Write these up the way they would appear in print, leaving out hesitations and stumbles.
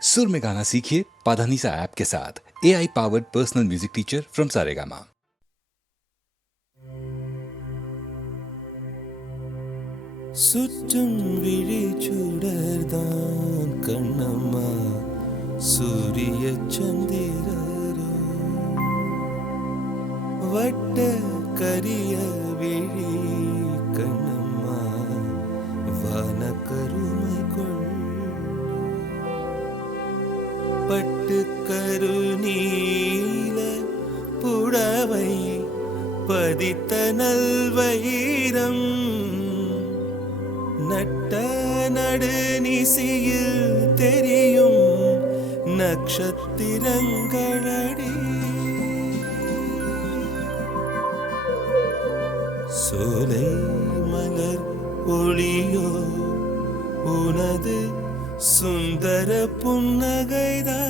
सुर में गाना सीखिए पाधानीसा ऐप के साथ। AI powered personal music teacher from Saregama. சுற்றும் விழி சுடர்தான் கண்ணம்மா சூரிய சந்திரரோ வட்ட கரிய விழி கண்ணம்மா வான கருமை கொள் பட்டு கருநீல புடவை பதித்த நல்வயிரம் நட்ட நடுநிசியில் தெரியும் நட்சத்திரங்களடி சோலை மலர் ஒளியோ உனது சுந்தர புன்னகைதான்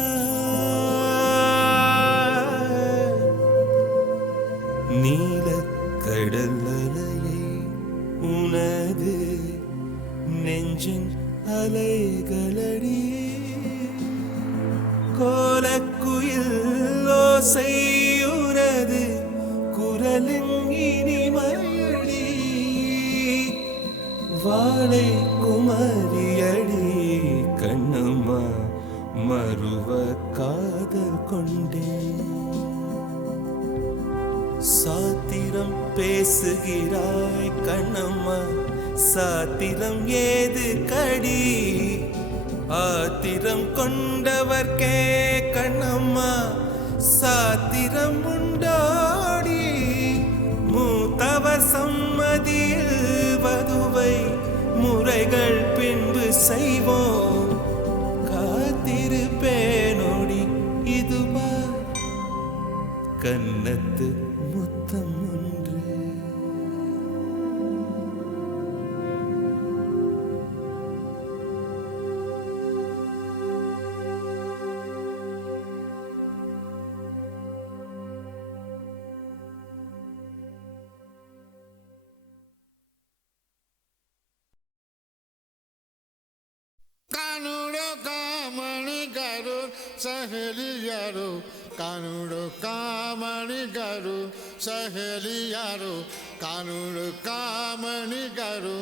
நீல கடல் அலையை உனது நெஞ்சின் அலைகளடி கோலக்குயில் ஓசையுனது குரலின் இனிமையடி வாழை குமரியடி கண்ணம்மா மறுவ காதல் கொண்டேன் சாத்திரம் பேசுகிறாய் கண்ணம்மா சாத்திரம் ஏது கடி ஆத்திரம் கொண்டவர்க்கே கண்ணம்மா சாத்திரம் உண்டாடி மூத்தவர் சம்மதியில் வதுவை முறைகள் பின்பு செய்வோம் காத்திருப்பேனோடி இதுவா கன்னத்து முத்தம் ஒன்று कानूड़ो कामणी करो सहेलियारो कानूड़ो कामणी करो सहेलियारो कानूड़ो कामणी करो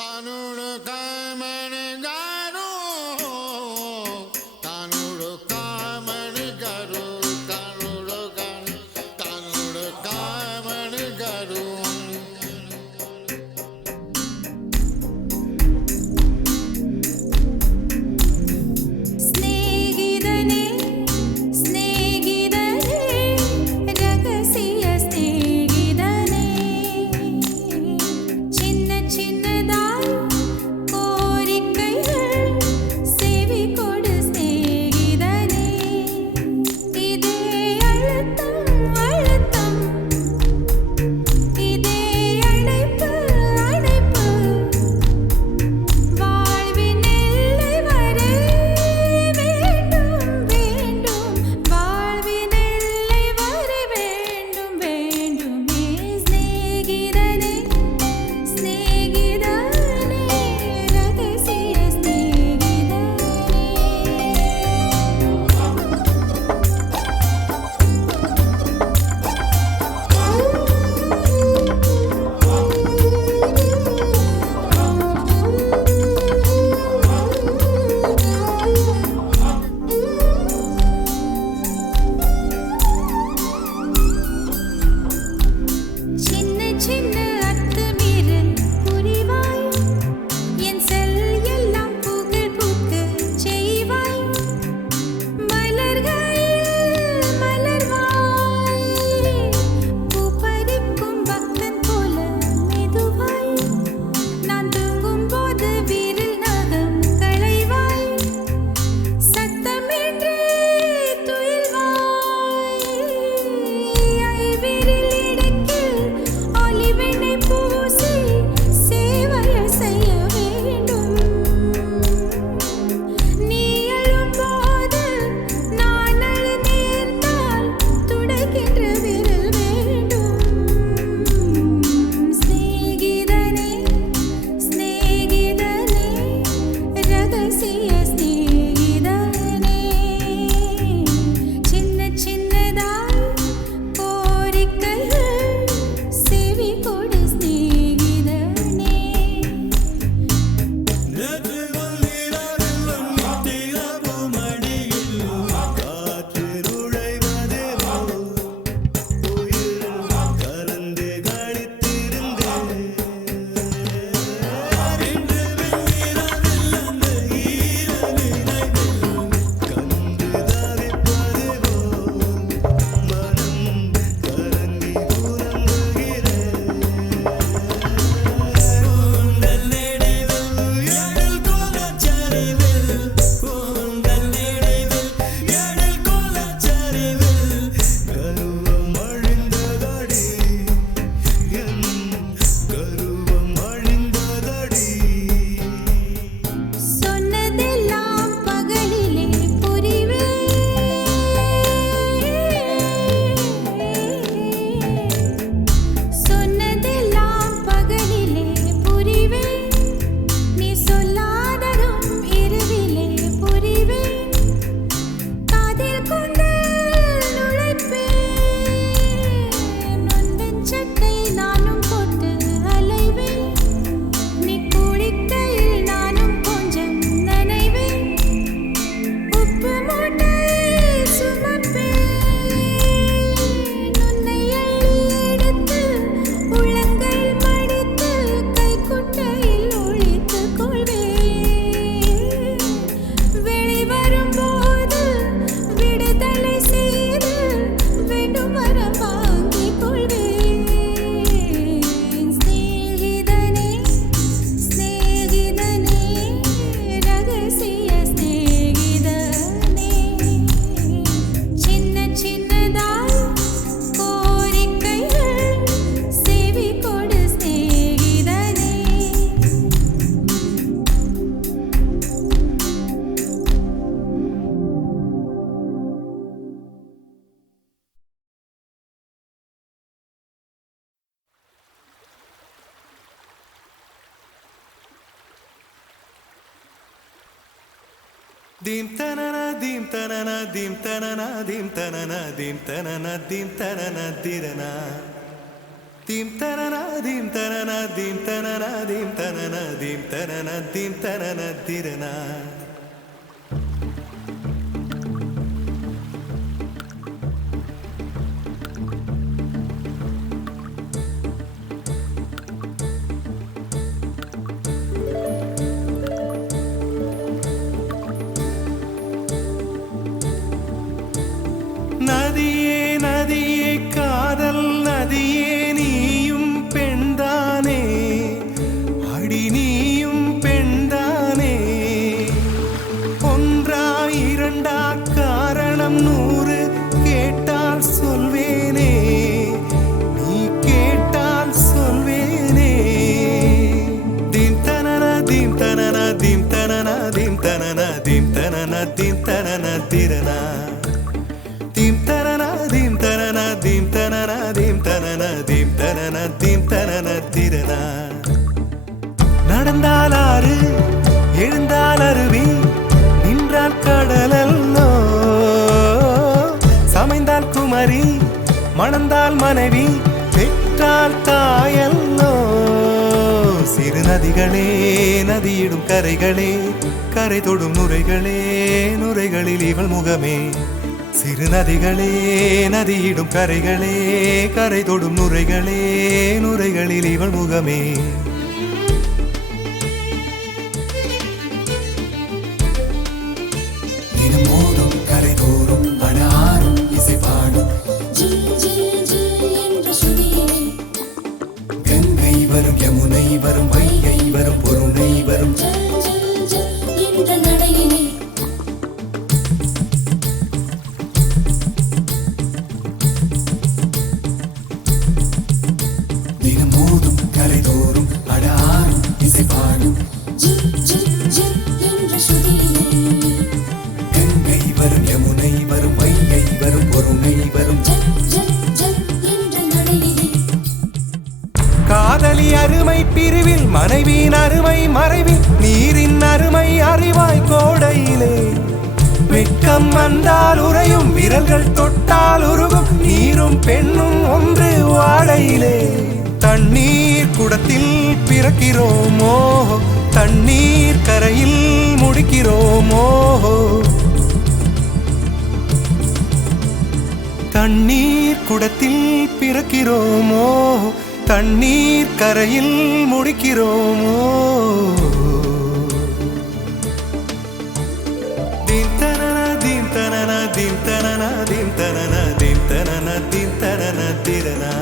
कानूड़ो कामणी करो कानूड़ो कामणी करो कानूड़ो कामणी करो சின்னதாய் கோரிக்கை Dim tanana dim tanana dim tanana dim tanana dim tanana dim tanana dirana. Dim tanana dim tanana dim tanana dim tanana dim tanana dim tanana dirana. நதியே நதியே காதல் நதியே நீயும் பெண்தானே அடி நீயும் பெண்தானே ஒன்றா இரண்டா காரணம் 100 கேட்டால் சொல்வேனே நீ கேட்டால் சொல்வேனே தீம் தனன தீம் தனன தீம் தனன தீம் தனன தீம் தனன தீம் தனன திரனா Dim tanana dim tanana dim tanana dim tanana dim tanana dim tanana dirana. நடந்தால் ஆறு எழுந்தால் அருவி நின்றால் கடலல்லோ சமைந்தால் குமரி மணந்தால் மனைவி பெற்றால் தாயல்லோ சிறு நதிகளே நதியிடும் கரைகளே கரை தொடும் நுரைகளே நுரைகளில் இவள் முகமே சிறு நதிகளே நதியிடும் கரைகளே கரை தொடும் நுரைகளே நுரைகளில் இவள் முகமே தினம் மோதும் கரை தோறும் அடாரும் இசை பாடும் கங்கை வரும் யமுனை வரும் வைகை வரும் பொருணை வரும் கங்கை வரும் யமுனை வரும் வைகை வரும் பொருணை வரும் காதலி அருமை பிரிவில் மனைவியின் அருமை மறைவில் நீரின் அருமை அறிவாய் கோடையிலே வெட்கம் வந்தால் உறையும் விரல்கள் தொட்டால் உருகும் நீரும் பெண்ணும் ஒன்று வாடையிலே தண்ணீர் குடத்தில் பிறக்கிறோமோ தண்ணீர் கரையில் முடிக்கிறோமோ தண்ணீர் குடத்தில் பிறக்கிறோமோ தண்ணீர் கரையில் முடிக்கிறோமோ தீம் தனன தீம் தனன தீம் தனன தீம் தனன தீம் தனன தீம் தனன திரனா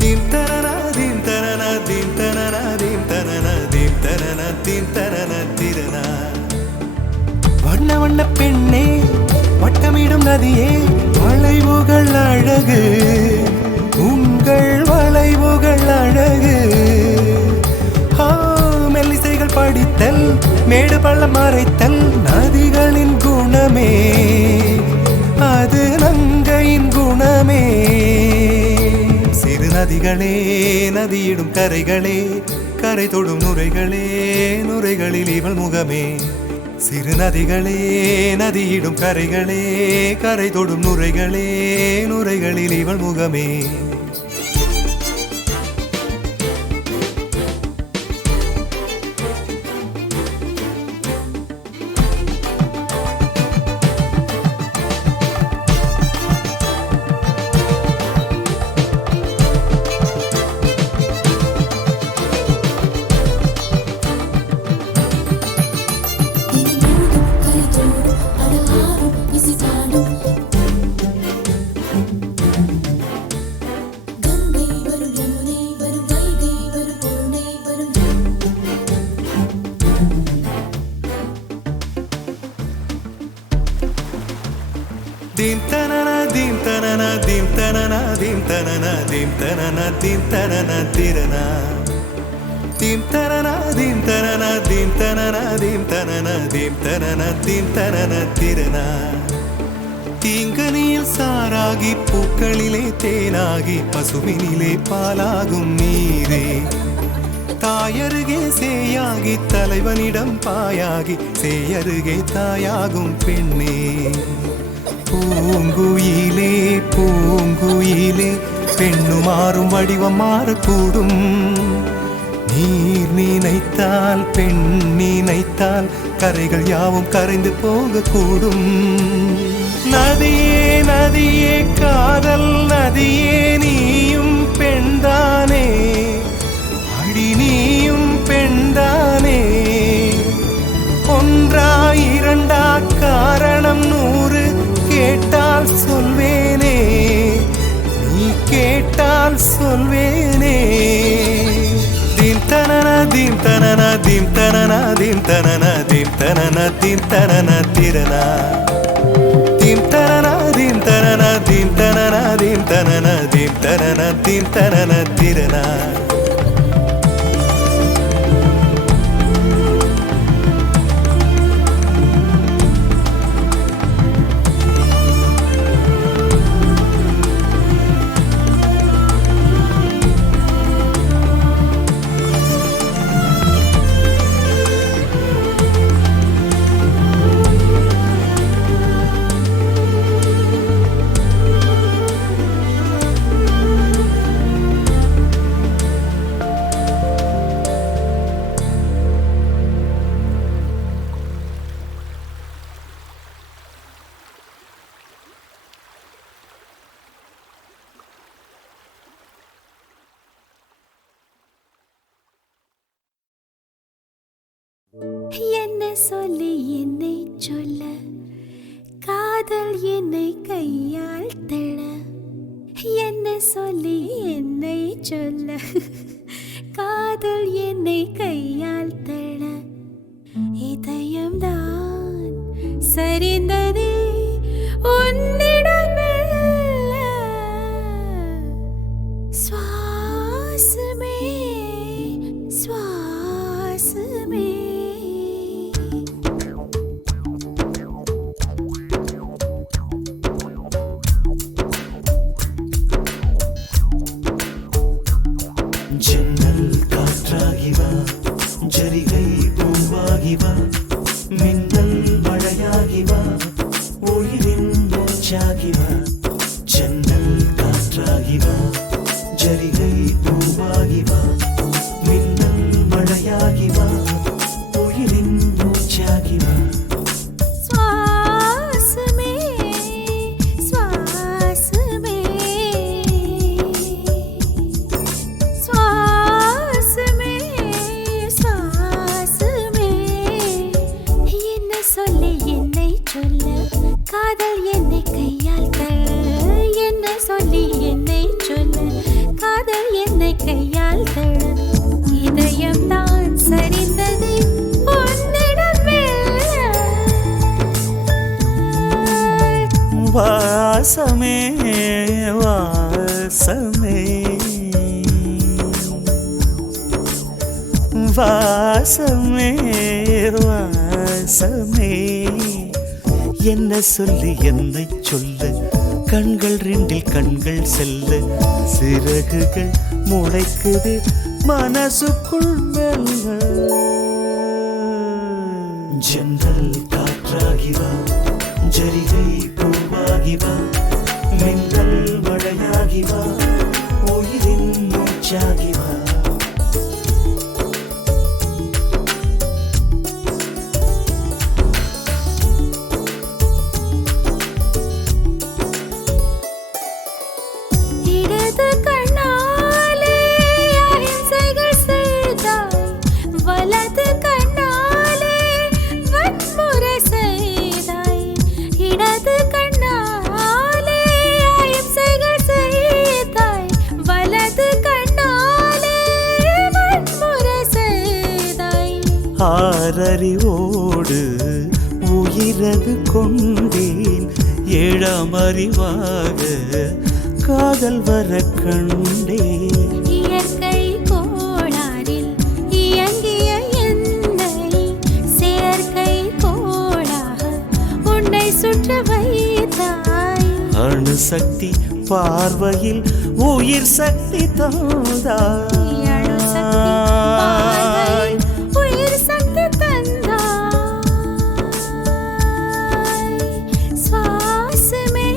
தீம் தனன தீம் தனன தீம் தனன தீம் தனன தீம் தனன தீம் தனன திரனா வண்ண வண்ண பெண்ணே வட்டமிடும் நதியே வளைவுகள் அழகு உங்கள் வளைவுகள் அழகு மெல்லிசைகள் படித்தல் மேடு பள்ளம் மறைத்தல் நதிகளின் குணமே அது நங்கையின் குணமே சிறு நதிகளே நதியிடும் கரைகளே கரை தொடும் நுரைகளே நுரைகளில் இவள் முகமே சிறு நதிகளே நதியிடும் கரைகளே கரை தொடும் நுரைகளே நுரைகளில் இவள் முகமே Dim tanana dim tanana dim tanana dim tanana dim tanana dim tanana dirana dim tanana dim tanana dim tanana dim tanana dim tanana dim tanana dirana தீங்கனியில் சாராகி பூக்களிலே தேனாகி பசுவினிலே பாலாகும் நீரே தாயருகே சேயாகி தலைவனிடம் பாயாகி சேயருகே தாயாகும் பெண்ணே. பூங்குயிலே பூங்குயிலே பெண்ணு மாறும் வடிவம் மாறக்கூடும். நீர் நினைத்தால் பெண் நினைத்தால் கரைகள் யாவும் கரைந்து போகக்கூடும். நதியே நதியே காதல் நதியே நீயும் பெண்தானே, அடி நீயும் பெண்தானே. ஒன்றா இரண்டா காரணம் 100 கேட்டால் சொல்வேனே, நீ கேட்டால் சொல்வேனே. தீம் தனனா தீம் தனனா தீம் தனனா தீம் தனனா தீம் தனனா தீம் தனனா திரனா. தீம் தனனா தீம் தனனா தீம் தனனா தீம் தனனா தீம் தனனா தீம் தனனா திரனா. என்ன சொல்லி என்னை சொல்ல, காதல் என்னை கையால் தள்ள. என்ன சொல்லி என்னை சொல்ல, காதல் என்னை கையால் தள்ள. இதயம்தான் சரிந்ததே உன்னிடம் மெல்ல. சுவாசமே சுவாசமே ஜன்னல் காற்றாகிவா, ஜரிகை பூவாகிவா, மின்னல் மழையாகிவா, உயிரின் மூச்சாகிவா. ஜன்னல் காற்றாகிவா, ஜரிகை பூவாகிவா, மின்னல் மழையாகிவா, உயிரின் மூச்சாகிவா. சுவாசமே சுவாசமே சுவாசமே சுவாசமே. என்ன சொல்லி என்னை சொல்ல, காதல் என்னை கையால் தள்ள. என்ன சொல்லி என்னை சொல்ல, காதல் என்னை கையால் தள்ள. இதயம்தான் சரிந்தது உன்னிடம் மெல்ல. வாசமே வாசமே வாசமே வாசமே. என்ன சொல்லி என்னை சொல்ல, கண்கள் 2 கண்கள் செல்ல. சிறகுகள் முளைக்குது மனசுக்குள் மெல்ல. ஜன்னல் காற்றாகிவா, ஜரிகை பூவாகிவா, மின்னல் மழையாகிவா, உயிரின் மூச்சாகிவா. இடது கண்ணாலே அஹிம்சைகள் செய்தாய், வலது கண்ணாலே வன்முறை செய்தாய். இடது கண்ணாலே அஹிம்சைகள் செய்தாய், வலது கண்ணாலே வன்முறை செய்தாய். ஆறறிவோடு உயிரது கொண்டேன், 7ஆம் அறிவாக காதல் வர கண்டேன். இயற்கை கோளாறில் இயங்கிய என்னை செயற்கை கோளாக உன்னை சுற்ற வைத்தாய். அணுசக்தி பார்வையில் உயிர் சக்தி தந்தாய். அணுசக்தி தந்தாய். உயிர் சக்தி தந்தாய். சுவாசமே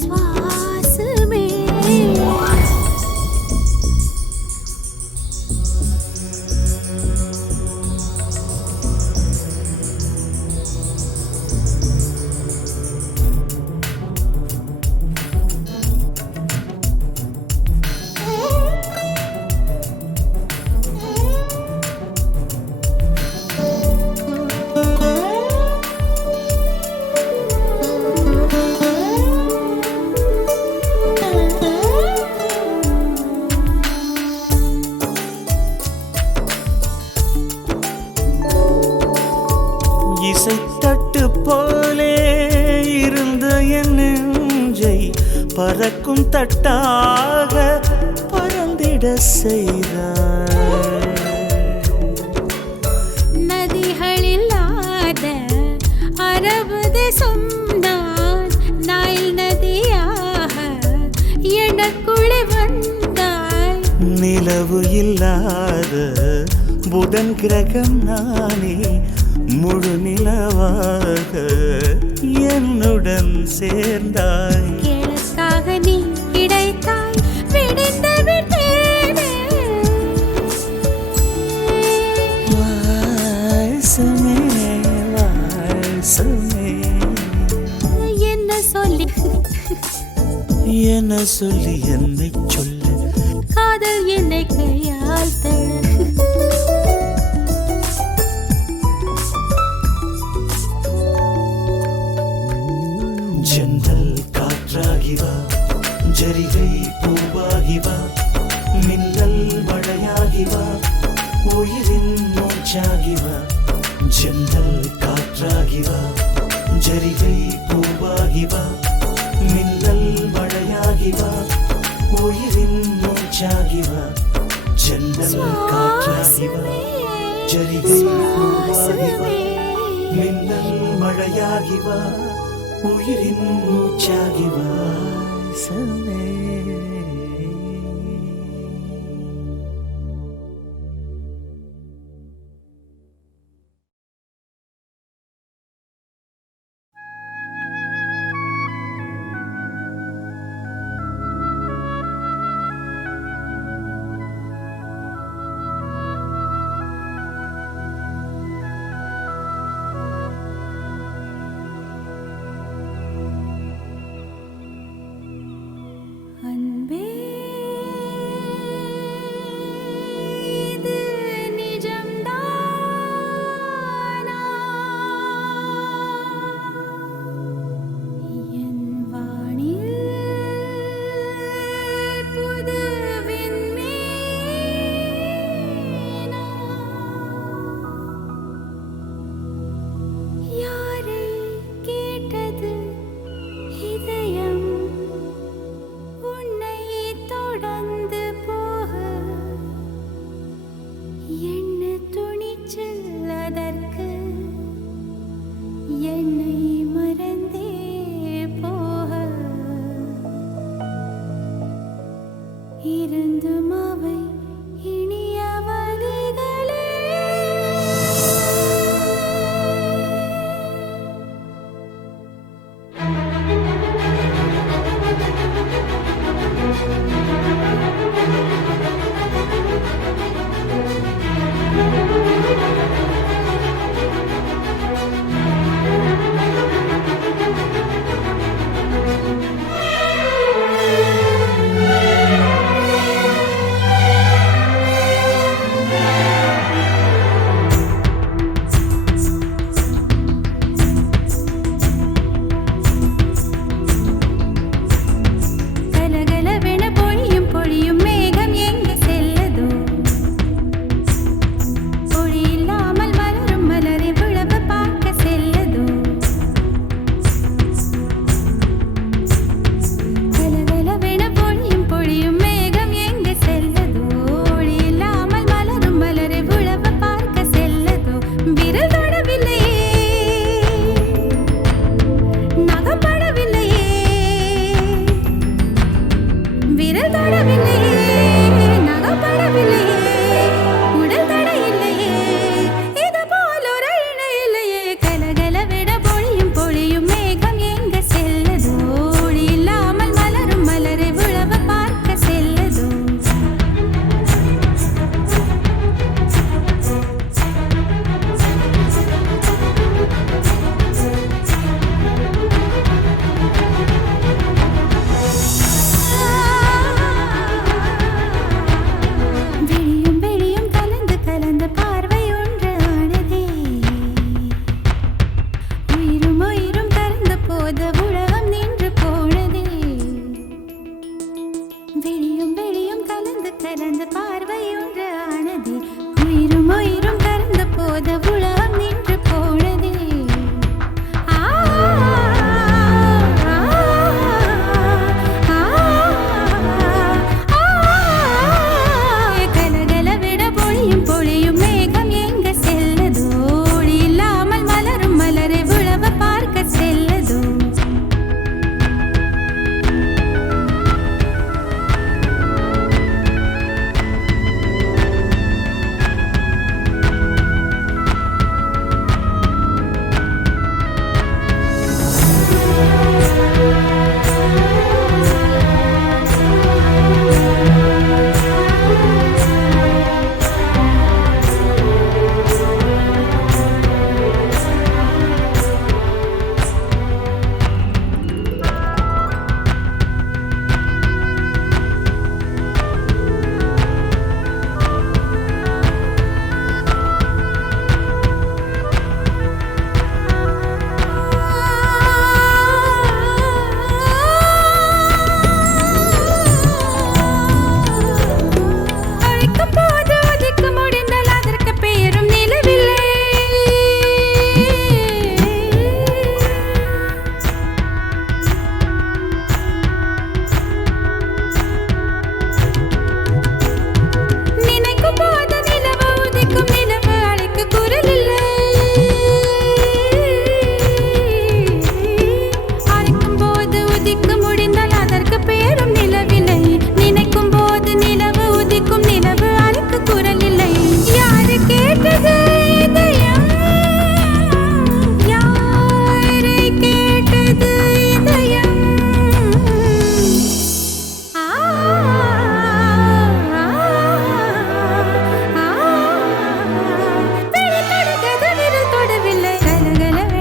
சுவாசமே. இசைத்தட்டு போலே இருந்த என் நெஞ்சை பறக்கும் தட்டாக பறந்திட செய்தாய். நதிகளில்லாத அரபு தேசம் நான் நைல் நதியாக எனக்குள்ளே வந்தாய். நிலவு இல்லாத புதன் கிரகம் நானே முழு நிலவாக என்னுடன் சேர்ந்தாய். கிழக்காக நீ கிடைத்தாய். விடிந்து விட்டேனே. வாசமே வாசமே என்ன சொல்லி என்ன சொல்லி என்னை சொல்ல காதல் என்னை கையால் தழ. ஜன்னல் காற்றாகி வா, ஜரிகை பூவாகி வா, மின்னல் மழையாகி வா, உயிரின் மூச்சாகி வா. ஜன்னல் காற்றாகி வா, ஜரிகை பூவாகி வா, மின்னல் மழையாகி வா, உயிரின் மூச்சாகி வா. ஜன்னல் காற்றாகி வா, ஜரிகை பூவாகி வா, மின்னல் மழையாகி வா, உயிரின் மூச்சாகி வா. வாசமே.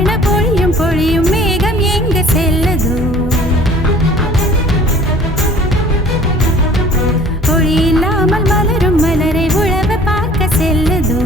மழ பொழியும் பொழியும் மேகம் எங்க செல்லதோ பொழி இல்லாமல் மலரும் மலரை உழவ பார்க்க செல்லதோ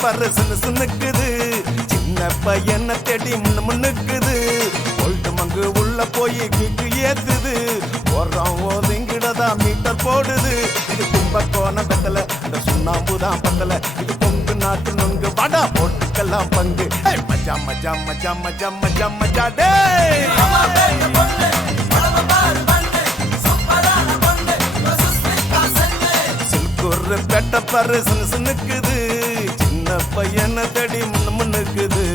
பாரு சின்னுக்குது சின்ன பையனை தேடி முன்னுக்குது ஒல்ட்டு மங்கு உள்ள போய் கிக்கு ஏத்துது ஓடுறோம் ஓதுங்கிடதா மீட்டர் போடுது இது கும்பக்கோண வெத்தல இந்த சுண்ணாம்புதான் பத்தல இது பொங்கு நாட்டு நொங்கு வடா போட்டுக்கெல்லாம் பங்கு மஜா மஜா மஜா மஜா மஜா மஜா டே சில்கூர் பெட்ட பாரு சின்னுக்குது சின்ன பையனை தேடி முன்னுக்குது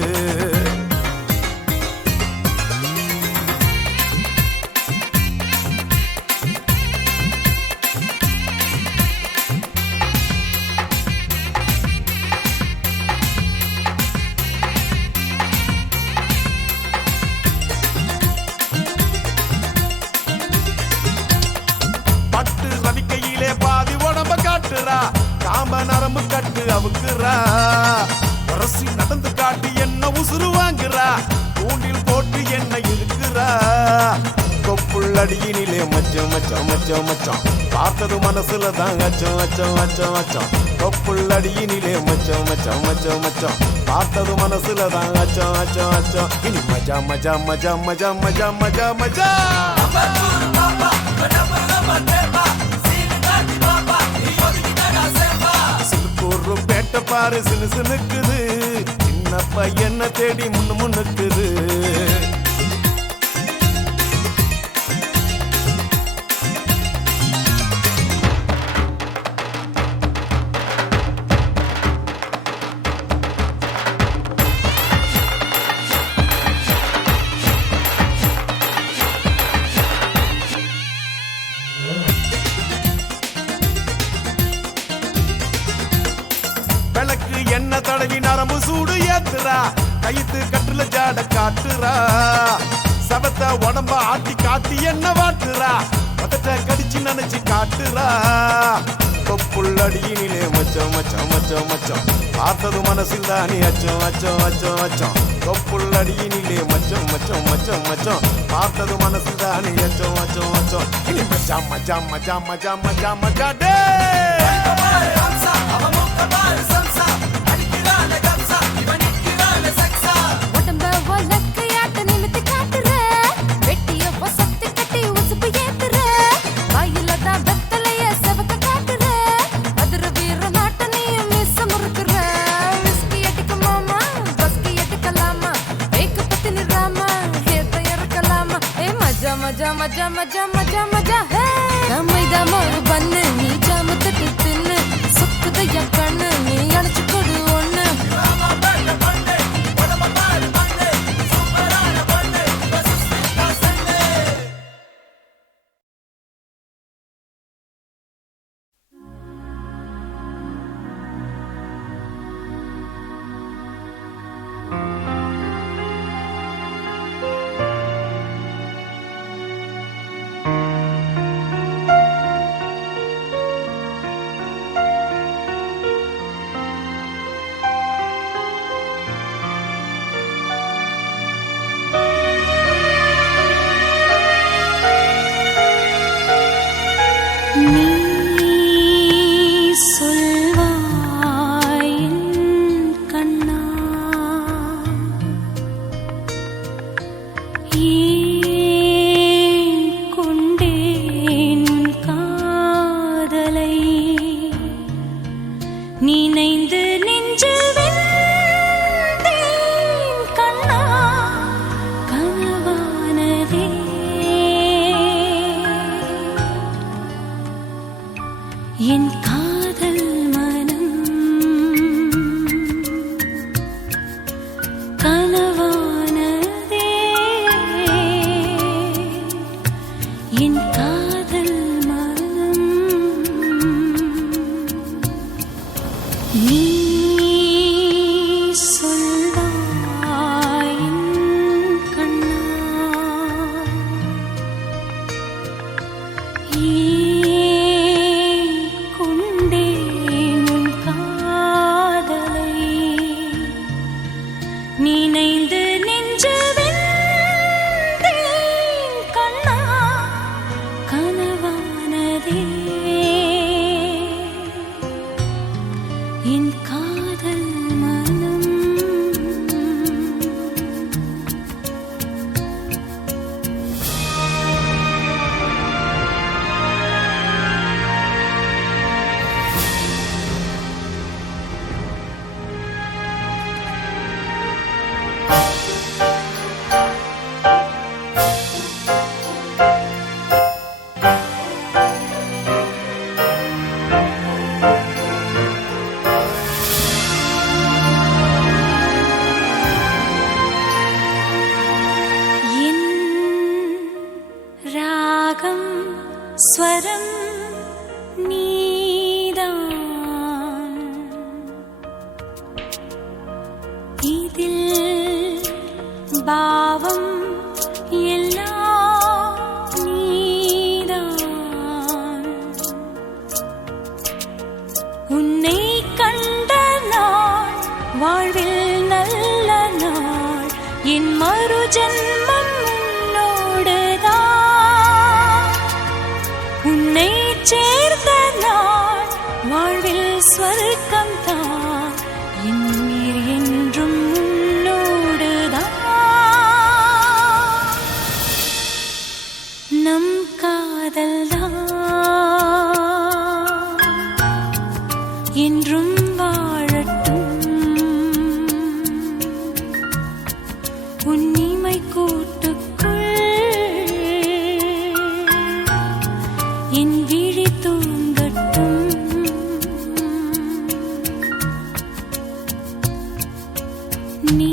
காம்ப நரம்பு கட்டு அவுக்குறா அரசி நடந்து காட்டி என்ன உசுறு வாங்குறா தூண்டில் போட்டு என்ன இழுக்கிறா கொப்புள்ளடியினிலே மச்சம் மச்சம் மச்சம் மச்சம் பார்த்தது மனசுல தான் அச்சம் அச்சம் அச்சம் அச்சம் கொப்புள்ளடியினிலே மச்சம் மச்சம் மச்சம் மச்சம் பார்த்தது மனசுல தான் அச்சம் அச்சம் அச்சம் இனி மஜா மஜா மஜா மஜா மஜா மஜா மஜா சில்கூர் பேட்ட பாரு சின்னுக்குது சின்ன பையனை தேடி முன்னுக்குது என்ன தடவி நரம்பு சூடு ஏத்துறா கைத்து கட்டுல ஜாட காட்டுறா சபத்த உடம்ப ஆட்டி காட்டி என்ன வாட்டுறா பதட்ட கடிச்சு நினைச்சு காட்டுறா கொப்புள்ளடியினிலே மச்சம் மச்சம் மச்சம் மச்சம் பார்த்தது மனசில் தானே அச்சம் அச்சம் அச்சம் அச்சம் கொப்புள்ளடியினிலே மச்சம் மச்சம் மச்சம் மச்சம் பார்த்தது மனசில் தானே அச்சம் அச்சம் அச்சம் இனி மச்சா மச்சா மச்சா மச்சா மச்சா மச்சா டே मजा मजा मजा मजा मजा है मैदा मोर बन्न नी जाम तटी तिन्न सुखदय कण नी अणचु कोडु ओन्न கொண்டு உன்னை சேர்ந்த நாள் வாழ்வில் ஸ்வர்க்கம் தான் என் உயிர் என்றும் உன்னோடுதான் நம் காதல் என்றும் வாழட்டும் உன் இமை கூட்டுக்குள் என் விழி தூங்கட்டும் நீ